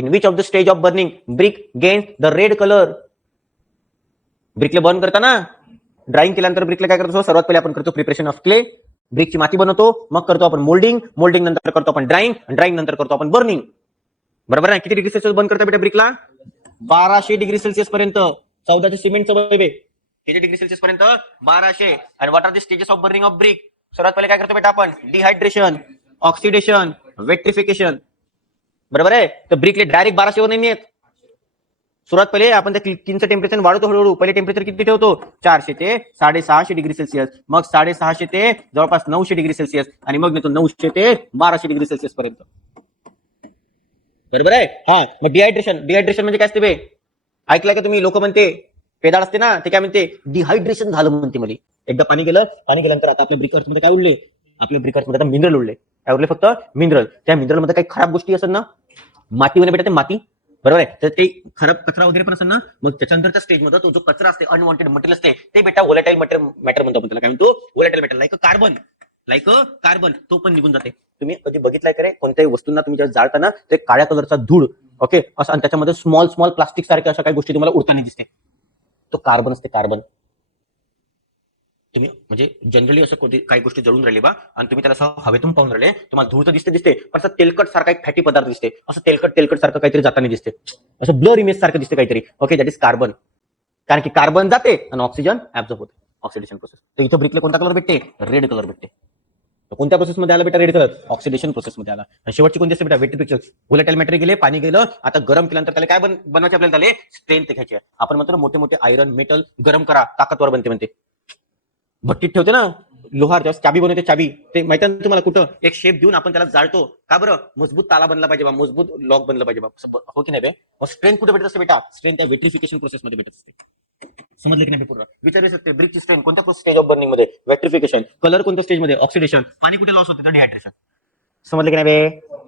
In which of the stage of burning brick gain the red colour. ब्रिकला burn करताना drying केल्यानंतर ब्रिकला काय करतो, सर्वात पहिले आपण करतो प्रिपरेशन ऑफ क्ले, ब्रिकची माती बनवतो, मग करतो आपण मोल्डिंग, मोल्डिंग नंतर करतो आपण ड्राइंग, ड्राइंग नंतर करतो आपण बर्निंग. बरोबर आहे. किती डिग्री सेल्सिअस बर्न करता बेटा ब्रिकला? 1200 डिग्री सेल्सिअस पर्यंत. 14चे सिमेंटचं बेबे किती डिग्री सेल्सिअस पर्यंत? 1200. आणि what are the stages of burning of brick? सर्वात पहिले काय करतो बेटा आपण? Dehydration, oxidation, vitrification. बरोबर आहे. तर ब्रिकले डायरेक्ट 1200 वर नाही येत. सुरुवात पहिले आपण त्या किनचं टेम्परेचर वाढवतो हळूहळू. पहिले टेम्परेचर किती ठेवतो? 400 ते 650 डिग्री सेल्सिअस, मग 650 ते जवळपास 900 डिग्री सेल्सिअस, आणि मग नेतो 900 ते 1200 डिग्री सेल्सिअस पर्यंत. बरोबर आहे. हा, मग डिहायड्रेशन. डिहायड्रेशन म्हणजे काय असते बे? ऐकलंय का तुम्ही? लोक म्हणते पेदाळ असते ना, ते काय म्हणते? डिहायड्रेशन झालं म्हणते मला. एकदा पाणी गेलं, पाणी गेल्यानंतर आता आपल्या ब्रिक मध्ये काय उरले? आपल्या ब्रिक मध्ये आता मिनरल उरले. काय उरले? फक्त मिनरल. त्या मिनरल मध्ये काही खराब गोष्टी असतात ना, माती मध्ये बेटा, ते माती. बरोबर आहे. तर ते खराब कचरा वगैरे पण असेल ना, मग त्याच्यानंतरच्या स्टेजमध्ये तो जो कचरा असते, अनवॉन्टेड मटेरियल असते, ते बेटा व्होलेटाईल मॅटर म्हणतो आपण त्याला. काय म्हणतो? व्होलेटाईल मॅटर. लाईक कार्बन, तो पण निघून जाते. तुम्ही कधी बघितलाय का रे? कोणत्याही वस्तूंना तुम्ही जेव्हा जाळताना ते काळ्या कलरचा धूळ, ओके, असं, आणि त्याच्यामध्ये स्मॉल प्लास्टिक सारख्या अशा काही गोष्टी तुम्हाला उडताना दिसते. तो कार्बन असते, कार्बन. तुम्ही म्हणजे जनरली असं काही गोष्टी जळून राहिले बा, आणि तुम्ही त्याला असं हवेतून पाहून राहिले, तुम्हाला धूळ तर दिसते, पण असं तेलकट सारखा एक फॅटी पदार्थ दिसते, असं तेलकट सारखं काहीतरी जाताना दिसते, असं ब्लर इमेज सारखं दिसते काहीतरी. Okay, that is carbon. कारण की कार्बन जाते आणि ऑक्सिजन ऍब्झॉर्ब होते, ऑक्सिडेशन प्रोसेस. तर इथं ब्रिकला कोणता कलर भेटते? रेड कलर भेटते. कोणत्या प्रोसेसमध्ये आला बेटा रेड कलर? ऑक्सिडेशन प्रोसेसमध्ये आला. आणि शेवटची कोणती असते बेटा? वेट्रिफिकेशन. व्होलेटाईल मॅटर गेले, पाणी गेलं, आता गरम केल्यानंतर त्याला काय बनवायचे आपल्याला? त्याला स्ट्रेंथ घ्यायची आहे. आपण म्हणतो मोठे मोठे आयरन मेटल गरम करा, ताकदवर बनते म्हणते. भट्टीत ठेवते ना लोहार, जेव्हा चाबी बनवते, चाबी, ते माहिती आहे तुम्हाला? कुठं एक शेप देऊन आपण त्याला जाळतो. का बरं? मजबूत ताला बनला पाहिजे बा, मजबूत लॉक बनलं पाहिजे बा, हो की नाही बे? मग स्ट्रेंथ कुठे भेटत असते बेटा? स्ट्रेंथ त्या वेट्रिफिकेशन प्रोसेसमध्ये भेटत असते. समजलं की नाही पूर्ण? विचारू शकते ब्रिकची स्ट्रेंथ कोणत्या स्टेज ऑफ बर्निंग मध्ये? वेट्रिफिकेशन. कलर कोणत्या स्टेज मध्ये? ऑक्सिडेशन. पाणी कुठे लॉस होते? डिहायड्रेशन. समजलं की नाही बे?